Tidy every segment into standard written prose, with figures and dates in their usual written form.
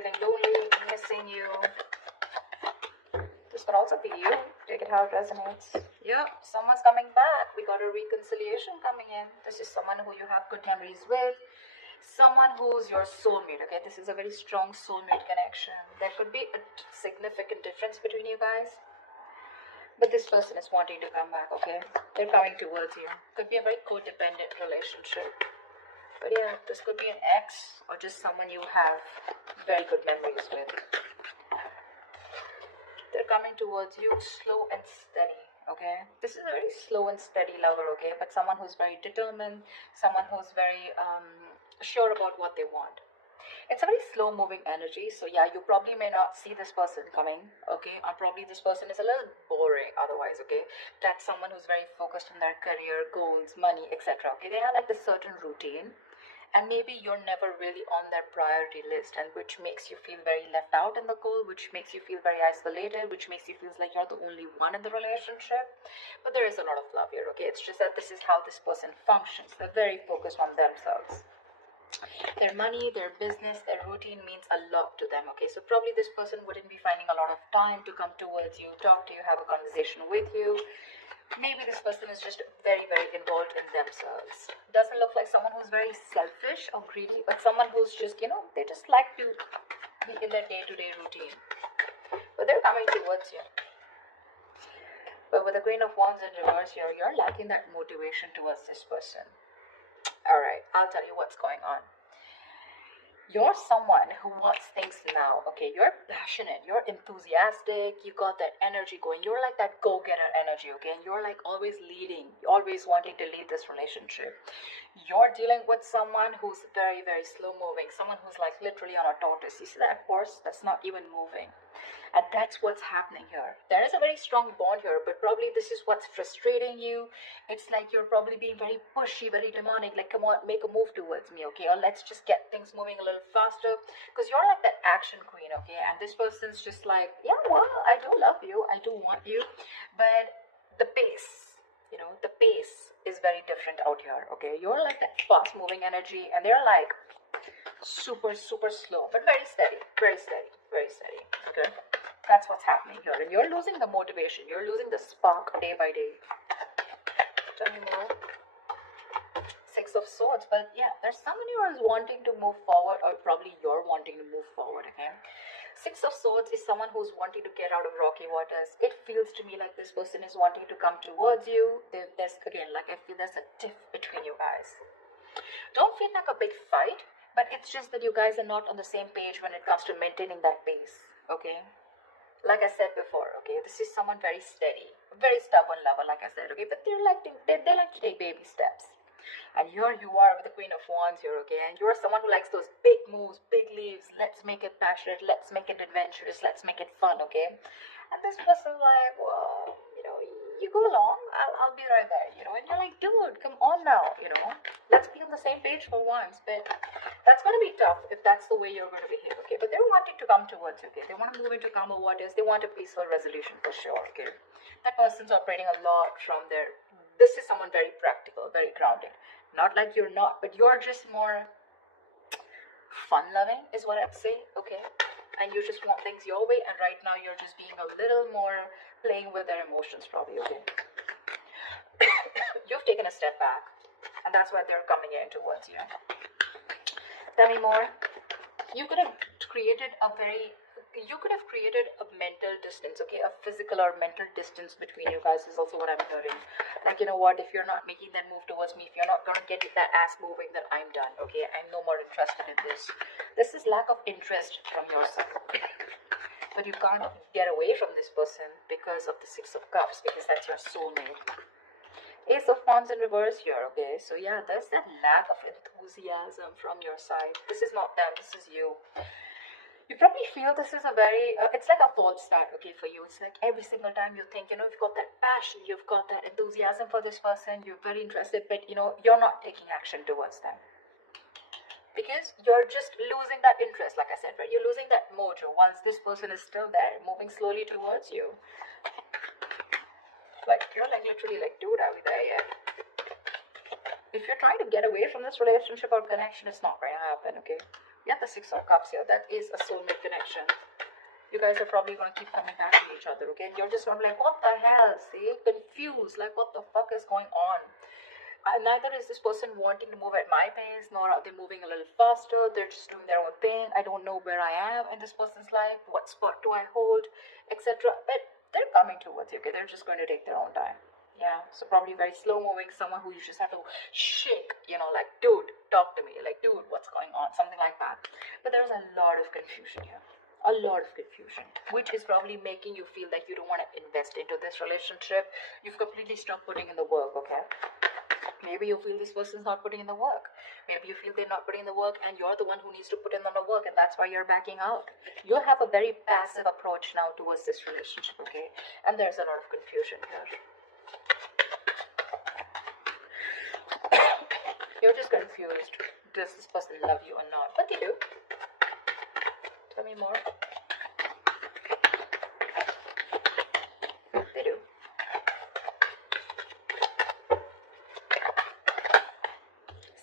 feeling lonely, missing you. This could also be you. Take it how it resonates. Yep, someone's coming back. We got a reconciliation coming in. This is someone who you have good memories with. Someone who's your soulmate, okay? This is a very strong soulmate connection. There could be a significant difference between you guys. But this person is wanting to come back, okay? They're coming towards you. Could be a very codependent relationship. But yeah, this could be an ex or just someone you have very good memories with. They're coming towards you slow and steady, okay? This is a very slow and steady lover, okay? But someone who's very determined, someone who's very sure about what they want. It's a very slow moving energy, so yeah, you probably may not see this person coming, okay? Or probably this person is a little boring otherwise, okay? That's someone who's very focused on their career, goals, money, etc. Okay, they have like this certain routine, and maybe you're never really on their priority list, and which makes you feel very left out in the goal, which makes you feel very isolated, which makes you feel like you're the only one in the relationship. But there is a lot of love here, okay? It's just that this is how this person functions. They're very focused on themselves. Their money, their business, their routine means a lot to them, okay? So probably this person wouldn't be finding a lot of time to come towards you, talk to you, have a conversation with you. Maybe this person is just very, very involved in themselves. Doesn't look like someone who's very selfish or greedy, but someone who's just, they just like to be in their day-to-day routine. But they're coming towards you. But with the Queen of Wands in reverse here, you're lacking that motivation towards this person. Alright, I'll tell you what's going on. You're someone who wants things now, okay? You're passionate, you're enthusiastic, you got that energy going. You're like that go-getter energy, okay? And you're like always leading, always wanting to lead this relationship. You're dealing with someone who's very, very slow-moving, someone who's like literally on a tortoise. You see that horse that's not even moving? And that's what's happening here. There is a very strong bond here, but probably this is what's frustrating you. It's like you're probably being very pushy, very demanding, like, come on, make a move towards me, okay? Or let's just get things moving a little faster. Because you're like that action queen, okay? And this person's just like, yeah, well, I do love you, I do want you, but the pace, the pace is very different out here, okay? You're like that fast moving energy, and they're like super, super slow, but very steady, very steady, very steady, okay? That's what's happening here. And you're losing the motivation. You're losing the spark day by day. Tell me more. Six of Swords. But yeah, there's someone who is wanting to move forward, or probably you're wanting to move forward, okay? Six of Swords is someone who's wanting to get out of rocky waters. It feels to me like this person is wanting to come towards you. There's, again, like I feel there's a tiff between you guys. Don't feel like a big fight, but it's just that you guys are not on the same page when it comes to maintaining that pace, okay? Like I said before, okay, this is someone very steady, very stubborn lover, like I said, okay, but they like to take baby steps. And here you are with the Queen of Wands here, okay, and you're someone who likes those big moves, big leaves. Let's make it passionate, let's make it adventurous, let's make it fun, okay? And this person's like, well, you go along, I'll be right there, and you're like, dude, come on now, let's be on the same page for once. But that's going to be tough if that's the way you're going to behave, okay? But they're wanting to come towards you, okay? They want to move into calmer waters. They want a peaceful resolution for sure, okay? That person's operating a lot from their, this is someone very practical, very grounded. Not like you're not, but you're just more fun-loving is what I'd say, okay? And you just want things your way, and right now you're just being a little more playing with their emotions probably, okay? You've taken a step back, and that's why they're coming in towards you. Tell me more. You could have created a mental distance, okay? A physical or mental distance between you guys is also what I'm hearing. Like, you know what, if you're not making that move towards me, if you're not going to get that ass moving, then I'm done, okay? I'm no more interested in this. This is lack of interest from your side. But you can't get away from this person because of the Six of Cups, because that's your soulmate. Ace of Wands in reverse here, okay? So yeah, there's that lack of enthusiasm from your side. This is not them, this is you. You probably feel this is a very, it's like a false start, okay, for you. It's like every single time you think, you've got that passion, you've got that enthusiasm for this person, you're very interested, but, you're not taking action towards them. Because you're just losing that interest, like I said, right? You're losing that mojo once this person is still there, moving slowly towards you. Like, you're like literally like, dude, are we there yet? If you're trying to get away from this relationship or connection, it's not going to happen, okay? Yeah, the Six of Cups here. That is a soulmate connection. You guys are probably going to keep coming back to each other, okay? And you're just going to be like, what the hell? See? Confused. Like, what the fuck is going on? Neither is this person wanting to move at my pace, nor are they moving a little faster. They're just doing their own thing. I don't know where I am in this person's life. What spot do I hold? Etc. But they're coming towards you, okay? They're just going to take their own time. Yeah, so probably very slow moving, someone who you just have to shake, like, dude, talk to me, like, dude, what's going on, something like that. But there's a lot of confusion here, a lot of confusion, which is probably making you feel like you don't want to invest into this relationship. You've completely stopped putting in the work, okay? Maybe you feel this person's not putting in the work. Maybe you feel they're not putting in the work and you're the one who needs to put in the work, and that's why you're backing out. You have a very passive approach now towards this relationship, okay? And there's a lot of confusion here. You're just confused. Does this person love you or not? But they do. Tell me more. They do.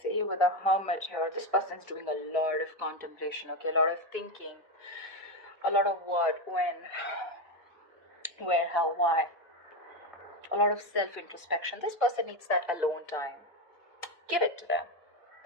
See, with a Hermit here, this person's doing a lot of contemplation, okay? A lot of thinking. A lot of what, when, where, how, why. A lot of self-introspection. This person needs that alone time. Give it to them.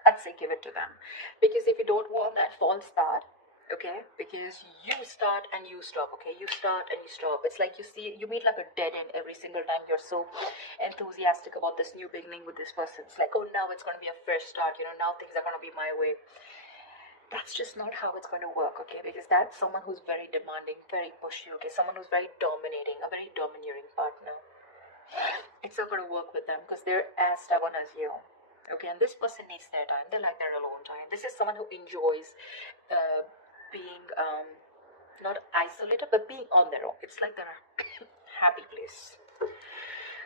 I'd say give it to them. Because if you don't want that false start, okay, because you start and you stop, okay, you start and you stop. It's like you meet like a dead end every single time. You're so enthusiastic about this new beginning with this person. It's like, oh, now it's going to be a fresh start, now things are going to be my way. That's just not how it's going to work, okay, because that's someone who's very demanding, very pushy, okay, someone who's very dominating, a very domineering partner. It's not going to work with them because they're as stubborn as you. Okay, and this person needs their time. They like their alone time. This is someone who enjoys being not isolated, but being on their own. It's like their happy place.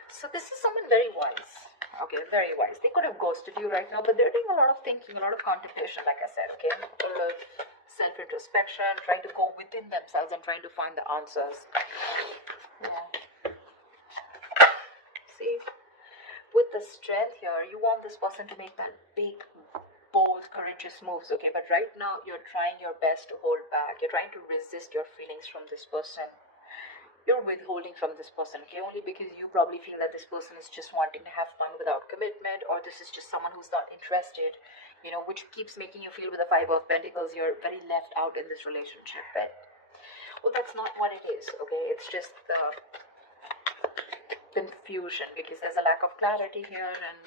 So this is someone very wise. Okay, very wise. They could have ghosted you right now, but they're doing a lot of thinking, a lot of contemplation, like I said, okay? A lot of self-introspection, trying to go within themselves and trying to find the answers. Yeah. See? With the strength here, you want this person to make that big, bold, courageous moves, okay? But right now, you're trying your best to hold back. You're trying to resist your feelings from this person. You're withholding from this person, okay? Only because you probably feel that this person is just wanting to have fun without commitment, or this is just someone who's not interested, which keeps making you feel with the Five of Pentacles, you're very left out in this relationship. But, well, that's not what it is, okay? It's just the confusion because there's a lack of clarity here, and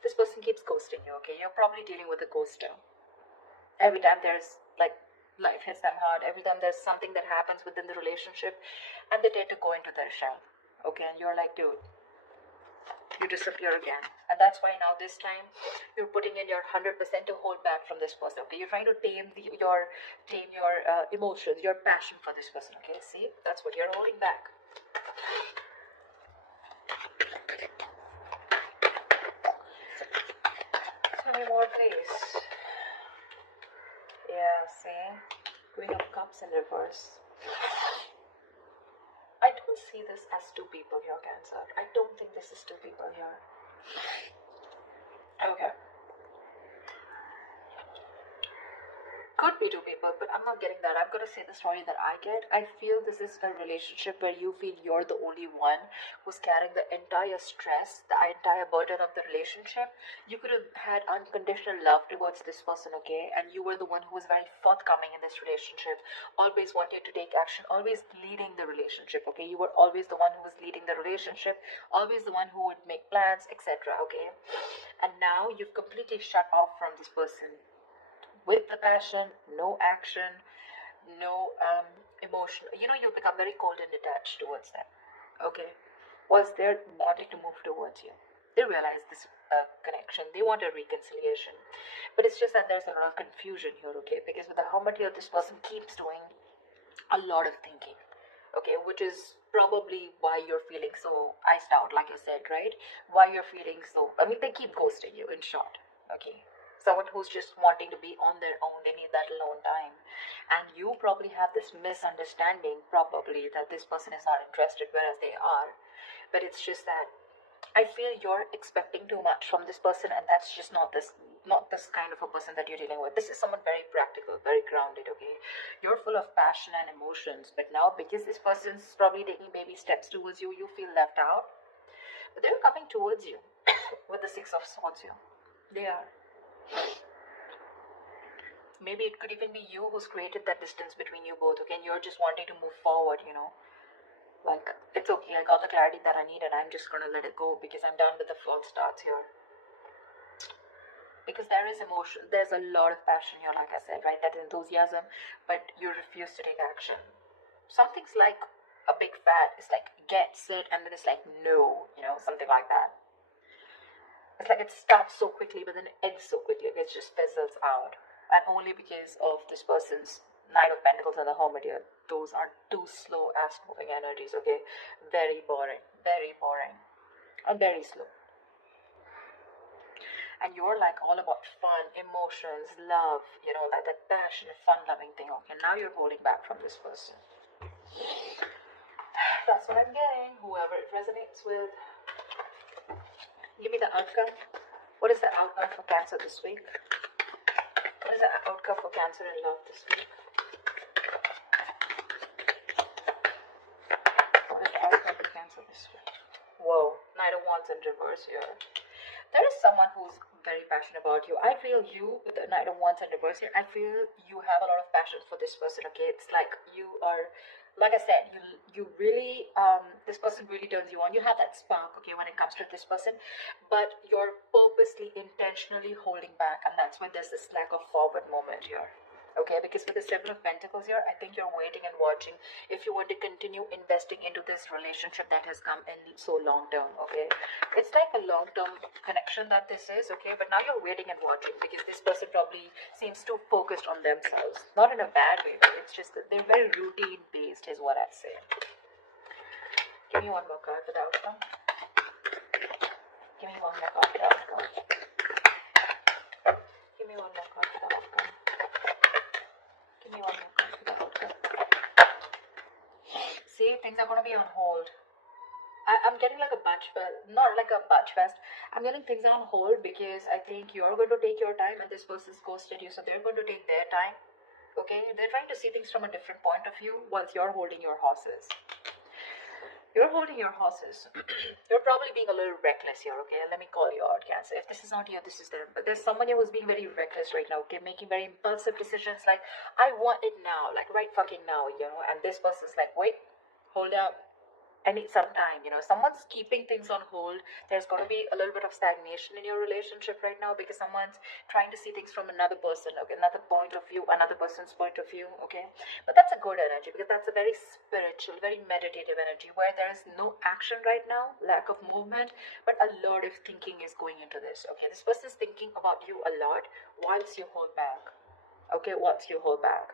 this person keeps ghosting you, okay? You're probably dealing with a ghoster. Every time there's like life hits them hard, every time there's something that happens within the relationship, and they tend to go into their shell, okay? And you're like, dude, you disappear again. And that's why now this time you're putting in your 100% to hold back from this person, okay? You're trying to tame your emotions, your passion for this person, okay? See, that's what you're holding back. Tell me more, please. Yeah, see, Queen of Cups in reverse. I don't see this as two people here, Cancer. I don't think this is two people here. Okay. Could be two people, but I'm not getting that. I'm going to say the story that I get. I feel this is a relationship where you feel you're the only one who's carrying the entire stress, the entire burden of the relationship. You could have had unconditional love towards this person, okay? And you were the one who was very forthcoming in this relationship, always wanted to take action, always leading the relationship, okay? You were always the one who was leading the relationship, always the one who would make plans, etc., okay? And now you've completely shut off from this person. With the passion, no action, no emotion. You become very cold and detached towards them. Okay? Was there wanting to move towards you. They realize this connection. They want a reconciliation. But it's just that there's a lot of confusion here, okay? Because with the Hermit here, this person keeps doing a lot of thinking. Okay? Which is probably why you're feeling so iced out, like I said, right? Why you're feeling so... they keep ghosting you, in short. Okay? Someone who's just wanting to be on their own, they need that alone time. And you probably have this misunderstanding, probably, that this person is not interested, whereas they are. But it's just that I feel you're expecting too much from this person, and that's just not not this kind of a person that you're dealing with. This is someone very practical, very grounded, okay? You're full of passion and emotions, but now because this person's probably taking baby steps towards you, you feel left out. But they're coming towards you with the Six of Swords here. They are. Maybe it could even be you who's created that distance between you both, okay? And you're just wanting to move forward, you know? Like, it's okay, I got the clarity that I need and I'm just gonna let it go because I'm done with the false starts here. Because there is emotion, there's a lot of passion here, like I said, right? That enthusiasm, but you refuse to take action. Something's like a big fat, it's like gets it, and then it's like no, you know, something like that. It's like it starts so quickly, but then it ends so quickly. It just fizzles out, and only because of this person's Knight of Pentacles and the Hermit here. Those are two slow ass moving energies, okay? Very boring, and very slow. And you're like all about fun, emotions, love, you know, like that passion, fun-loving thing. Okay, now you're holding back from this person. That's what I'm getting. Whoever it resonates with. Give me the outcome. What is the outcome for Cancer this week? What is the outcome for Cancer in love this week? What is the outcome for Cancer this week? Whoa, Knight of Wands in reverse here. There is someone who's very passionate about you. I feel you, with the Knight of Wands in reverse here, I feel you have a lot of passion for this person, okay? It's like you are, like I said, you really, this person really turns you on. You have that spark, okay, when it comes to this person, but you're purposely, intentionally holding back, and that's why there's this lack of forward moment here. Okay, because with the Seven of Pentacles here, I think you're waiting and watching if you want to continue investing into this relationship that has come in so long term, okay? It's like a long-term connection that this is, okay? But now you're waiting and watching because this person probably seems too focused on themselves. Not in a bad way, but it's just that they're very routine-based is what I'd say. Give me one more card for the outcome. Give me one more card for the outcome. Give me one more card for the outcome. Give me one more card for the outcome. See, things are going to be on hold. I'm getting like a bunch fest, not like a bunch fest. I'm getting things on hold because I think you're going to take your time and this person's ghosted you, so they're going to take their time. Okay, they're trying to see things from a different point of view whilst you're holding your horses. You're holding your horses. You're probably being a little reckless here, okay? Let me call you out, Cancer. If this is not you, this is them. But there's someone here who's being very reckless right now, okay? Making very impulsive decisions like, I want it now, like right fucking now, you know? And this person's like, wait, hold up. I need some time, you know. Someone's keeping things on hold. There's going to be a little bit of stagnation in your relationship right now because someone's trying to see things from another person, okay, another point of view, another person's point of view, okay. But that's a good energy because that's a very spiritual, very meditative energy where there is no action right now, lack of movement, but a lot of thinking is going into this, okay. This person's thinking about you a lot whilst you hold back, okay, whilst you hold back.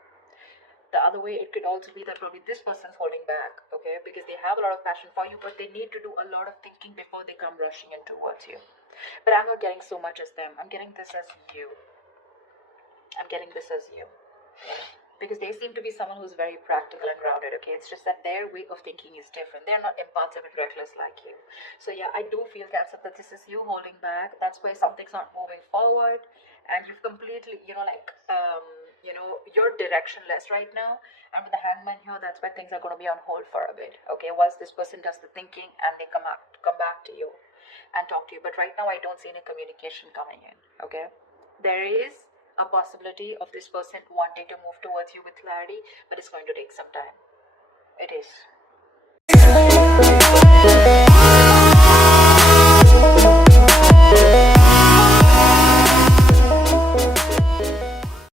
The other way, it could also be that probably this person's holding back, okay, because they have a lot of passion for you, but they need to do a lot of thinking before they come rushing in towards you. But I'm not getting so much as them. I'm getting this as you. I'm getting this as you. Because they seem to be someone who's very practical and grounded, okay? It's just that their way of thinking is different. They're not impulsive and reckless like you. So yeah, I do feel, Cancer, that this is you holding back. That's why something's not moving forward. And you've completely, you know, like, you're directionless right now. And with the Hangman here, that's why things are going to be on hold for a bit, okay? Once this person does the thinking and they come back to you and talk to you. But right now, I don't see any communication coming in, okay? There is a possibility of this person wanting to move towards you with clarity, but it's going to take some time. It is.